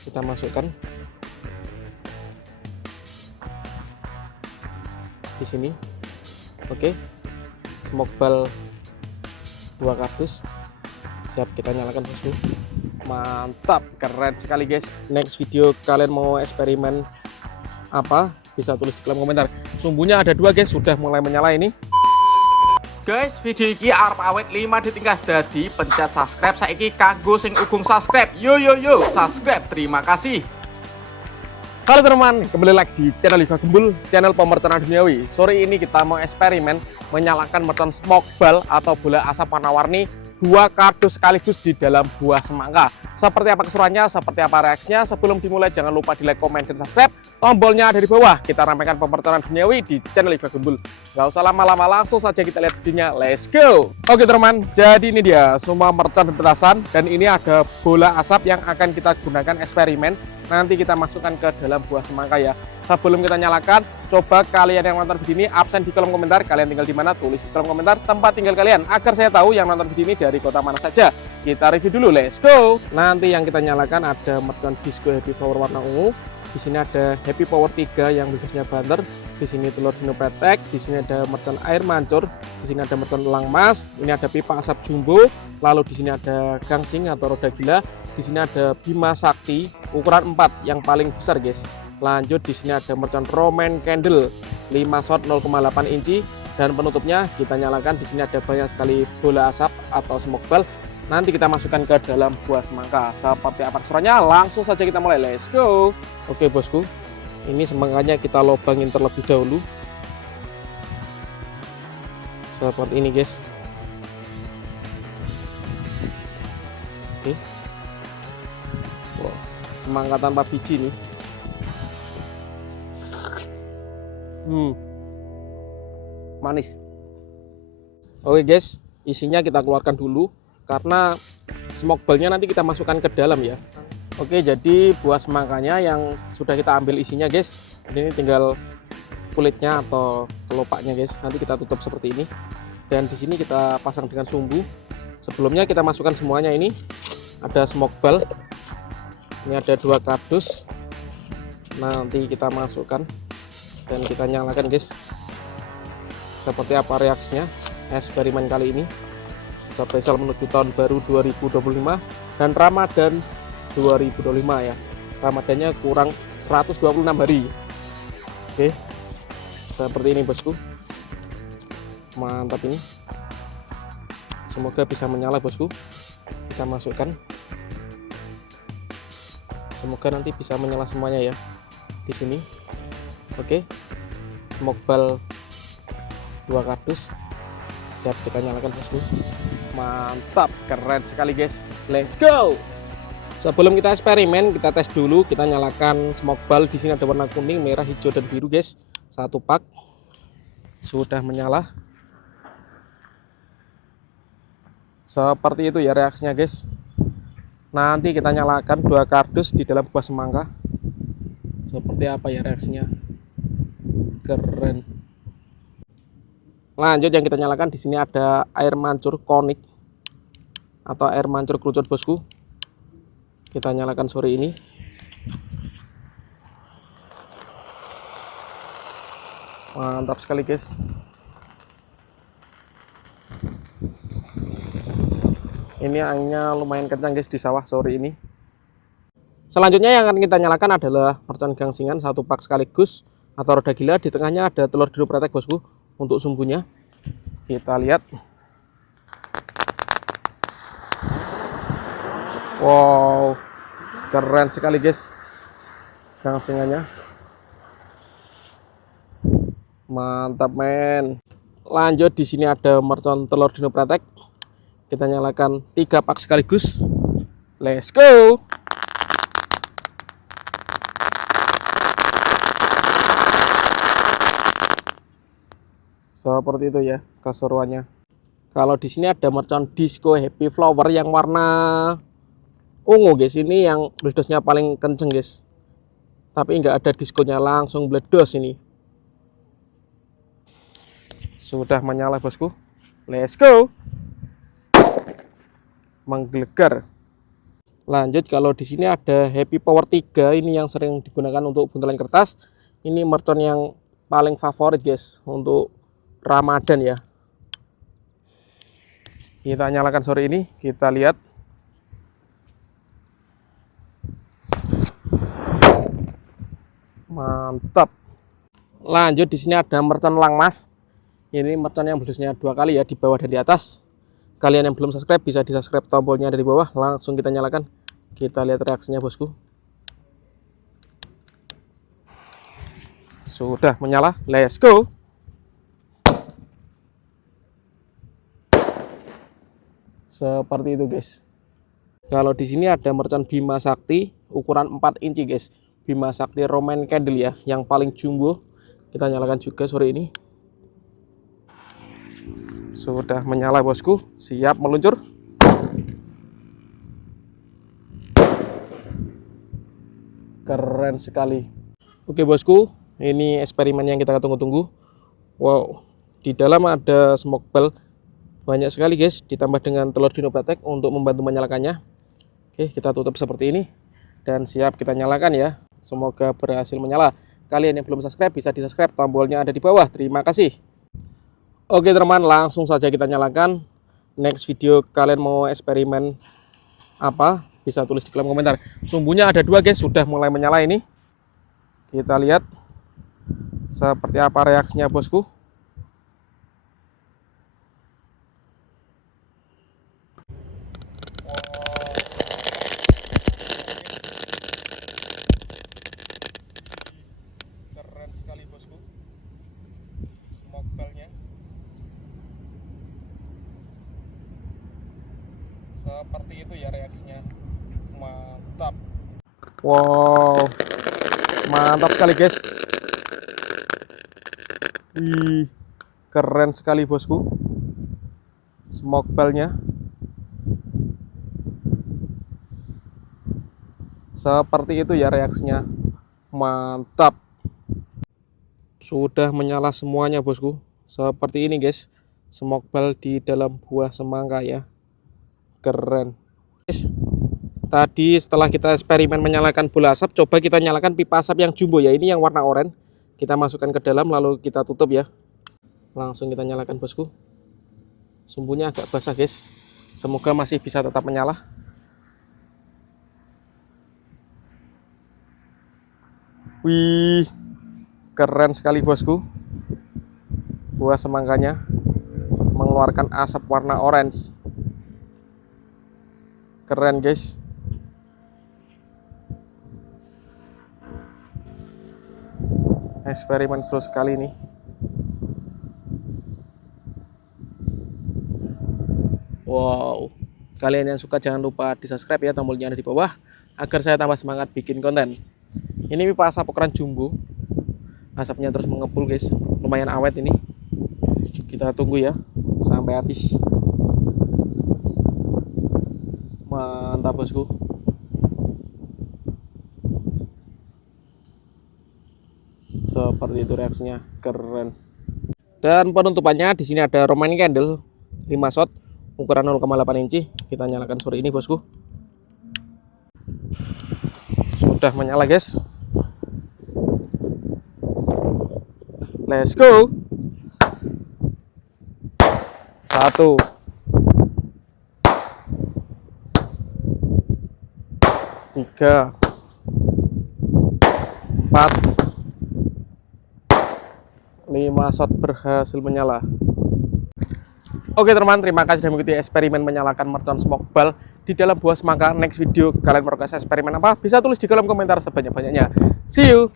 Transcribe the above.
kita masukkan di sini. Oke, smoke ball 2 kardus siap kita nyalakan bosku. Mantap, keren sekali guys. Next video kalian mau eksperimen apa, bisa tulis di kolom komentar. Sumbunya ada 2 guys, sudah mulai menyala ini. Guys, video ini arep awet 5 detik guys. Dadi pencet subscribe saiki kanggo sing ugung subscribe. Yo subscribe. Terima kasih. Halo teman-teman, kembali lagi di channel Yoga Gembul, channel pemercana duniawi. Sore ini kita mau eksperimen menyalakan mercon smoke ball atau bola asap warna-warni 2 kardus sekaligus di dalam buah semangka. Seperti apa keseruannya, seperti apa reaksinya? Sebelum dimulai jangan lupa di like, komen, dan subscribe. Tombolnya ada di bawah. Kita ramaikan pemercana duniawi di channel Yoga Gembul. Gak usah lama-lama, langsung saja kita lihat videonya. Let's go. Oke teman-teman, jadi ini dia semua mercon dan petasan. Dan ini ada bola asap yang akan kita gunakan eksperimen. Nanti kita masukkan ke dalam buah semangka ya. Sebelum kita nyalakan, coba kalian yang nonton video ini absen di kolom komentar. Kalian tinggal di mana? Tulis di kolom komentar tempat tinggal kalian agar saya tahu yang nonton video ini dari kota mana saja. Kita review dulu, let's go. Nanti yang kita nyalakan ada mercon disco happy power warna ungu. Di sini ada happy power 3 yang bibisnya banter. Di sini telur dino pretek. Di sini ada mercon air mancur. Di sini ada mercon elang mas. Ini ada pipa asap jumbo. Lalu di sini ada gangsing atau roda gila. Di sini ada Bima Sakti ukuran 4 yang paling besar guys. Lanjut di sini ada mercon Roman Candle 5 shot 0,8 inci dan penutupnya kita nyalakan. Di sini ada banyak sekali bola asap atau smoke ball. Nanti kita masukkan ke dalam buah semangka. Seperti apa keseruannya? Langsung saja kita mulai. Let's go. Oke bosku, ini semangkanya kita lubangin terlebih dahulu. Seperti ini guys. Oke. Wow, semangka tanpa biji nih. Manis. Oke guys, isinya kita keluarkan dulu karena smoke ballnya nanti kita masukkan ke dalam ya. Oke, jadi buah semangkanya yang sudah kita ambil isinya guys. Ini tinggal kulitnya atau kelopaknya guys. Nanti kita tutup seperti ini. Dan di sini kita pasang dengan sumbu. Sebelumnya kita masukkan semuanya ini. Ada smoke ball. Ini ada 2 kardus. Nanti kita masukkan dan kita nyalakan guys. Seperti apa reaksinya eksperimen kali ini spesial menuju tahun baru 2025 dan Ramadan 2025 ya. Ramadannya kurang 126 hari. Oke, seperti ini bosku. Mantap ini. Semoga bisa menyala bosku. Kita masukkan. Semoga nanti bisa menyala semuanya ya di sini. Oke, smoke ball 2 kardus siap kita nyalakan bosku. Mantap, keren sekali guys. Let's go. Sebelum kita eksperimen, kita tes dulu. Kita nyalakan smoke ball. Di sini ada warna kuning, merah, hijau, dan biru guys. 1 pak sudah menyala. Seperti itu ya reaksinya guys. Nanti kita nyalakan 2 kardus di dalam buah semangka. Seperti apa ya reaksinya? Keren. Lanjut yang kita nyalakan, di sini ada air mancur konik atau air mancur kerucut bosku. Kita nyalakan sore ini. Mantap sekali guys. Ini anginnya lumayan kencang guys di sawah sore ini. Selanjutnya yang akan kita nyalakan adalah mercon gangsingan 1 pak sekaligus atau roda gila. Di tengahnya ada telur dino pretek bosku untuk sumbunya. Kita lihat. Wow, keren sekali guys gangsingannya. Mantap men. Lanjut di sini ada mercon telur dino pretek. Kita nyalakan 3 pak sekaligus. Let's go. Seperti itu ya keseruannya. Kalau di sini ada mercon disco happy flower yang warna ungu guys. Ini yang meledosnya paling kenceng guys. Tapi nggak ada diskonya, langsung meledos ini. Sudah menyala bosku. Let's go. Menggelegar. Lanjut, kalau di sini ada Happy Power 3, ini yang sering digunakan untuk buntelan kertas. Ini mercon yang paling favorit guys untuk Ramadan ya. Kita nyalakan sore ini, kita lihat. Mantap. Lanjut, di sini ada mercon Langmas. Ini mercon yang blusnya 2 kali ya, di bawah dan di atas. Kalian yang belum subscribe bisa di subscribe, tombolnya dari bawah. Langsung kita nyalakan. Kita lihat reaksinya bosku. Sudah menyala, let's go. Seperti itu guys. Kalau di sini ada mercon Bima Sakti ukuran 4 inci guys. Bima Sakti Roman Candle ya, yang paling jumbo. Kita nyalakan juga sore ini. Sudah menyala bosku, siap meluncur. Keren sekali. Oke bosku, ini eksperimen yang kita tunggu-tunggu. Wow, di dalam ada smoke bell banyak sekali guys, ditambah dengan telur dinopratek untuk membantu menyalakannya. Oke, kita tutup seperti ini dan siap kita nyalakan ya. Semoga berhasil menyala. Kalian yang belum subscribe bisa di subscribe, tombolnya ada di bawah. Terima kasih. Oke teman, langsung saja kita nyalakan. Next video kalian mau eksperimen apa? Bisa tulis di kolom komentar. Sumbunya ada 2 guys, sudah mulai menyala ini. Kita lihat seperti apa reaksinya bosku. Keren sekali bosku. Smoke bell-nya. Seperti itu ya reaksinya. Mantap. Wow, mantap sekali guys. Wih, keren sekali bosku. Smoke bell-nya. Seperti itu ya reaksinya. Mantap. Sudah menyala semuanya bosku. Seperti ini guys, smoke bell di dalam buah semangka ya. Keren. Tadi setelah kita eksperimen menyalakan bola asap, coba kita nyalakan pipa asap yang jumbo ya. Ini yang warna oranye. Kita masukkan ke dalam lalu kita tutup ya. Langsung kita nyalakan bosku. Sumbunya agak basah guys. Semoga masih bisa tetap menyala. Wih, keren sekali bosku. Buah semangkanya mengeluarkan asap warna orange. Keren guys. Eksperimen seru sekali nih. Wow, kalian yang suka jangan lupa di subscribe ya, tombolnya ada di bawah agar saya tambah semangat bikin konten. Ini pipa asap ukuran jumbo. Asapnya terus mengepul guys, lumayan awet ini. Kita tunggu ya sampai habis. Mantap bosku. Seperti itu reaksinya, keren. Dan penutupannya di sini ada Roman Candle 5 shot ukuran 0,8 inci. Kita nyalakan sore ini bosku. Sudah menyala guys. Let's go. 1, 3, 4, 5 shot berhasil menyala. Oke teman, terima kasih sudah mengikuti eksperimen menyalakan mercon smoke bell di dalam buah semangka. Next video kalian mau request eksperimen apa? Bisa tulis di kolom komentar sebanyak-banyaknya. See you.